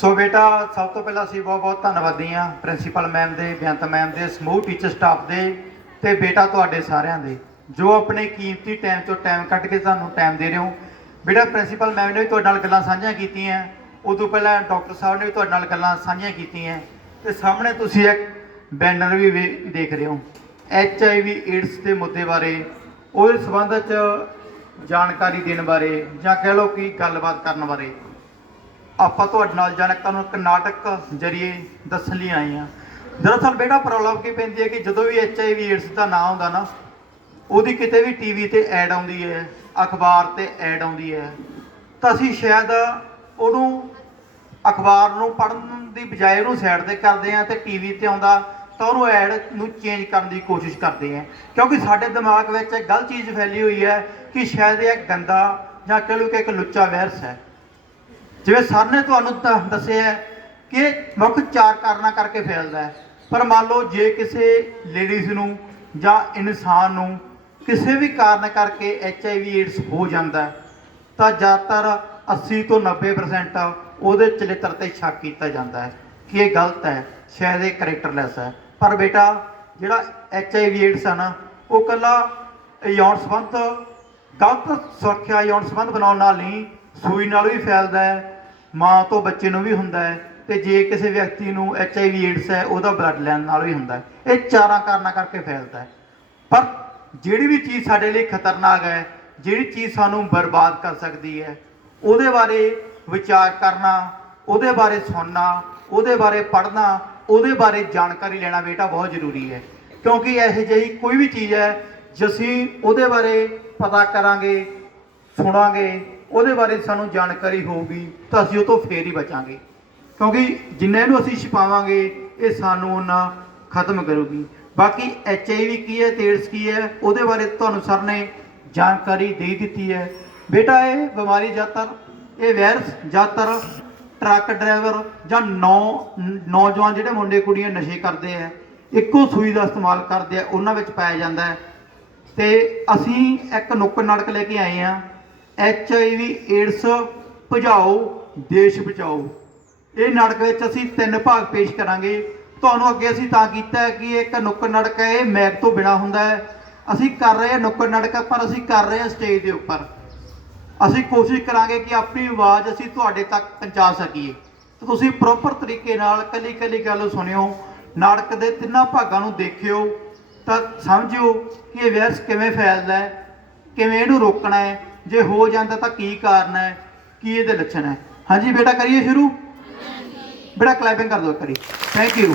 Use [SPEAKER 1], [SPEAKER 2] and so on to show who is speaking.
[SPEAKER 1] ਸੋ ਬੇਟਾ, ਸਭ ਤੋਂ ਪਹਿਲਾਂ ਅਸੀਂ ਬਹੁਤ ਬਹੁਤ ਧੰਨਵਾਦੀ ਹਾਂ ਪ੍ਰਿੰਸੀਪਲ ਮੈਮ ਦੇ, ਬੇਅੰਤ ਮੈਮ ਦੇ, ਸਮੂਹ ਟੀਚਰ ਸਟਾਫ ਦੇ ਤੇ ਬੇਟਾ ਤੁਹਾਡੇ ਸਾਰਿਆਂ ਦੇ, ਜੋ ਆਪਣੇ ਕੀਮਤੀ ਟਾਈਮ 'ਚੋਂ ਟਾਈਮ ਕੱਢ ਕੇ ਸਾਨੂੰ ਟਾਈਮ ਦੇ ਰਹੇ ਹੋ। ਬੇਟਾ, ਪ੍ਰਿੰਸੀਪਲ ਮੈਮ ਨੇ ਵੀ ਤੁਹਾਡੇ ਨਾਲ ਗੱਲਾਂ ਸਾਂਝੀਆਂ ਕੀਤੀਆਂ। ਉਦੋਂ ਪਹਿਲਾਂ ਡਾਕਟਰ ਸਾਹਿਬ ਨੇ ਵੀ ਤੁਹਾਡੇ ਨਾਲ ਗੱਲਾਂ ਸਾਂਝੀਆਂ ਕੀਤੀਆਂ। ਤੇ ਸਾਹਮਣੇ ਤੁਸੀਂ ਇੱਕ ਬੈਨਰ ਵੀ ਵੇ- ਦੇਖ ਰਹੇ ਹੋ। ਐਚ ਆਈ ਵੀ ਏਡਸ ਦੇ ਮੁੱਦੇ ਬਾਰੇ, ਉਹਦੇ ਸੰਬੰਧ 'ਚ ਜਾਣਕਾਰੀ ਦੇਣ ਬਾਰੇ ਜਾਂ ਕਹਿ ਲਓ ਕਿ ਗੱਲਬਾਤ ਕਰਨ ਬਾਰੇ। ਆਪਾਂ ਤੁਹਾਡੇ ਨਾਲ ਜਨਤਾ ਨੂੰ ਇੱਕ ਨਾਟਕ ਜਰੀਏ ਦੱਸਣ ਲਈ ਆਏ ਆ ਦਰਅਸਲ ਬੇਟਾ ਪ੍ਰੋਬਲਮ ਕੀ ਪੈਂਦੀ ਹੈ ਕਿ ਜਦੋਂ ਵੀ ਐਚਆਈਵੀ ਏਡਸ ਦਾ ਨਾਂ ਆਉਂਦਾ ਨਾ, ਉਹਦੀ ਕਿਤੇ ਵੀ ਟੀਵੀ ਤੇ ਐਡ ਆਉਂਦੀ ਹੈ, ਅਖਬਾਰ ਤੇ ਐਡ ਆਉਂਦੀ ਹੈ, ਤਾਂ ਅਸੀਂ ਸ਼ਾਇਦ ਉਹਨੂੰ ਅਖਬਾਰ ਨੂੰ ਪੜ੍ਹਨ ਦੀ ਬਜਾਏ ਉਹਨੂੰ ਸਾਈਡ ਤੇ ਕਰਦੇ ਆ ਤੇ ਟੀਵੀ ਤੇ ਆਉਂਦਾ ਤਾਂ ਉਹਨੂੰ ਐਡ ਨੂੰ ਚੇਂਜ ਕਰਨ ਦੀ ਕੋਸ਼ਿਸ਼ ਕਰਦੇ ਆ ਕਿਉਂਕਿ ਸਾਡੇ ਦਿਮਾਗ ਵਿੱਚ ਇੱਕ ਗਲਤ ਚੀਜ਼ ਫੈਲੀ ਹੋਈ ਹੈ ਕਿ ਸ਼ਾਇਦ ਇਹ ਗੰਦਾ ਜਾਂ ਕਹਿ ਲਓ ਕਿ ਇੱਕ ਲੁੱਚਾ ਵਾਇਰਸ ਹੈ। ਜਿਵੇਂ ਸਰ ਨੇ ਤੁਹਾਨੂੰ ਤਾਂ ਦੱਸਿਆ ਕਿ ਮੁੱਖ ਚਾਰ ਕਾਰਨਾਂ ਕਰਕੇ ਫੈਲਦਾ ਹੈ। ਪਰ ਮੰਨ ਲਓ ਜੇ ਕਿਸੇ ਲੇਡੀਜ਼ ਨੂੰ ਜਾਂ ਇਨਸਾਨ ਨੂੰ ਕਿਸੇ ਵੀ ਕਾਰਨ ਕਰਕੇ ਐੱਚ ਆਈ ਵੀ ਏਡਸ ਹੋ ਜਾਂਦਾ ਤਾਂ ਜ਼ਿਆਦਾਤਰ 80 ਤੋਂ 90% ਉਹਦੇ ਚਲਿੱਤਰ ਤੇ ਸ਼ੱਕ ਕੀਤਾ ਜਾਂਦਾ ਹੈ ਕਿ ਇਹ ਗਲਤ ਹੈ, ਸ਼ਾਇਦ ਇਹ ਕੈਰੈਕਟਰਲੈਸ ਹੈ। ਪਰ ਬੇਟਾ ਜਿਹੜਾ ਐੱਚ ਆਈ ਵੀ ਏਡਸ ਹੈ ਨਾ, ਉਹ ਕੱਲਾ ਯੌਨ ਸੰਬੰਧ, ਗਲਤ ਸੁਰੱਖਿਆ ਯੌਨ ਸੰਬੰਧ ਬਣਾਉਣ ਨਾਲ ਨਹੀਂ ਸੂਈ ਨਾਲ ਵੀ ਫੈਲਦਾ ਹੈ, ਮਾਂ ਤੋਂ ਬੱਚੇ ਨੂੰ ਵੀ ਹੁੰਦਾ ਹੈ ਤੇ ਜੇ ਕਿਸੇ ਵਿਅਕਤੀ ਨੂੰ ਐੱਚ ਆਈ ਵੀ ਏਡਸ ਹੈ, ਉਹਦਾ ਬਲੱਡ ਲੈਣ ਨਾਲ ਵੀ ਹੁੰਦਾ ਹੈ। ਇਹ ਚਾਰਾਂ ਕਾਰਨਾਂ ਕਰਕੇ ਫੈਲਦਾ ਹੈ। ਪਰ ਜਿਹੜੀ ਵੀ ਚੀਜ਼ ਸਾਡੇ ਲਈ ਖਤਰਨਾਕ ਹੈ, ਜਿਹੜੀ ਚੀਜ਼ ਸਾਨੂੰ ਬਰਬਾਦ ਕਰ ਸਕਦੀ ਹੈ, ਉਹਦੇ ਬਾਰੇ ਵਿਚਾਰ ਕਰਨਾ, ਉਹਦੇ ਬਾਰੇ ਸੁਣਨਾ, ਉਹਦੇ ਬਾਰੇ ਪੜ੍ਹਨਾ, ਉਹਦੇ ਬਾਰੇ ਜਾਣਕਾਰੀ ਲੈਣਾ ਬੇਟਾ ਬਹੁਤ ਜ਼ਰੂਰੀ ਹੈ। ਕਿਉਂਕਿ ਇਹੋ ਜਿਹੀ ਕੋਈ ਵੀ ਚੀਜ਼ ਹੈ, ਜੇ ਉਹਦੇ ਬਾਰੇ ਪਤਾ ਕਰਾਂਗੇ, ਸੁਣਾਂਗੇ ਉਹਦੇ ਬਾਰੇ ਸਾਨੂੰ ਜਾਣਕਾਰੀ ਹੋਊਗੀ ਤਾਂ ਅਸੀਂ ਉਹ ਤੋਂ ਫੇਰ ਹੀ ਬਚਾਂਗੇ। ਕਿਉਂਕਿ ਜਿੰਨੇ ਨੂੰ ਅਸੀਂ ਛਪਾਵਾਂਗੇ, ਇਹ ਸਾਨੂੰ ਉਹਨਾਂ ਖਤਮ ਕਰੂਗੀ। ਬਾਕੀ ਐਚ ਆਈ ਵੀ ਕੀ ਹੈ ਤੇੜਸ ਕੀ ਹੈ, ਉਹਦੇ ਬਾਰੇ ਤੁਹਾਨੂੰ ਸਰ ਨੇ ਜਾਣਕਾਰੀ ਦੇ ਦਿੱਤੀ ਹੈ। ਬੇਟਾ, ਇਹ ਬਿਮਾਰੀ ਜ਼ਿਆਦਾਤਰ, ਇਹ ਵਾਇਰਸ ਜ਼ਿਆਦਾਤਰ ਟਰੱਕ ਡਰਾਈਵਰ ਜਾਂ ਨੌ, ਨੌਜਵਾਨ ਜਿਹੜੇ ਮੁੰਡੇ ਕੁੜੀਆਂ ਨਸ਼ੇ ਕਰਦੇ ਆ ਇੱਕੋ ਸੂਈ ਦਾ ਇਸਤੇਮਾਲ ਕਰਦੇ ਆ ਉਹਨਾਂ ਵਿੱਚ ਪਾਇਆ ਜਾਂਦਾ ਹੈ। ਤੇ ਅਸੀਂ ਇੱਕ ਨੁੱਕੜ ਨਾਟਕ ਲੈ ਕੇ ਆਏ ਆ ਐਚ ਆਈ ਵੀ ਏਡਸ ਭਜਾਓ, ਦੇਸ਼ ਬਚਾਓ। ਇਹ ਨਾਟਕ ਵਿੱਚ ਅਸੀਂ ਤਿੰਨ ਭਾਗ ਪੇਸ਼ ਕਰਾਂਗੇ। ਤੁਹਾਨੂੰ ਅੱਗੇ ਅਸੀਂ ਤਾਂ ਕੀਤਾ ਕਿ ਇਹ ਇੱਕ ਨੁੱਕੜ ਨਾਟਕ ਹੈ, ਇਹ ਮੈਕ ਤੋਂ ਬਿਨਾ ਹੁੰਦਾ ਹੈ। ਅਸੀਂ ਕਰ ਰਹੇ ਹਾਂ ਨੁੱਕੜ ਨਾਟਕ ਪਰ ਅਸੀਂ ਕਰ ਰਹੇ ਹਾਂ ਸਟੇਜ ਦੇ ਉੱਪਰ। ਅਸੀਂ ਕੋਸ਼ਿਸ਼ ਕਰਾਂਗੇ ਕਿ ਆਪਣੀ ਆਵਾਜ਼ ਅਸੀਂ ਤੁਹਾਡੇ ਤੱਕ ਪਹੁੰਚਾ ਸਕੀਏ। ਤੇ ਤੁਸੀਂ ਪ੍ਰੋਪਰ ਤਰੀਕੇ ਨਾਲ ਕੱਲੀ ਕੱਲੀ ਗੱਲ ਸੁਣਿਓ। ਨਾਟਕ ਦੇ ਤਿੰਨਾਂ ਭਾਗਾਂ ਨੂੰ ਦੇਖਿਓ। ਤਾਂ ਸਮਝਿਓ ਕਿ ਇਹ ਵਾਇਰਸ ਕਿਵੇਂ ਫੈਲਦਾ ਹੈ, ਕਿਵੇਂ ਇਹਨੂੰ ਰੋਕਣਾ ਹੈ। ਜੇ ਹੋ ਜਾਂਦਾ ਤਾਂ ਕੀ ਕਾਰਨ ਹੈ? ਕੀ ਇਹਦੇ ਲੱਛਣ ਹੈ? ਹਾਂਜੀ ਬੇਟਾ, ਕਰੀਏ ਸ਼ੁਰੂ? ਬੇਟਾ ਕਲੈਪਿੰਗ ਕਰ ਦਿਓ ਕਰੀ ਥੈਂਕ ਯੂ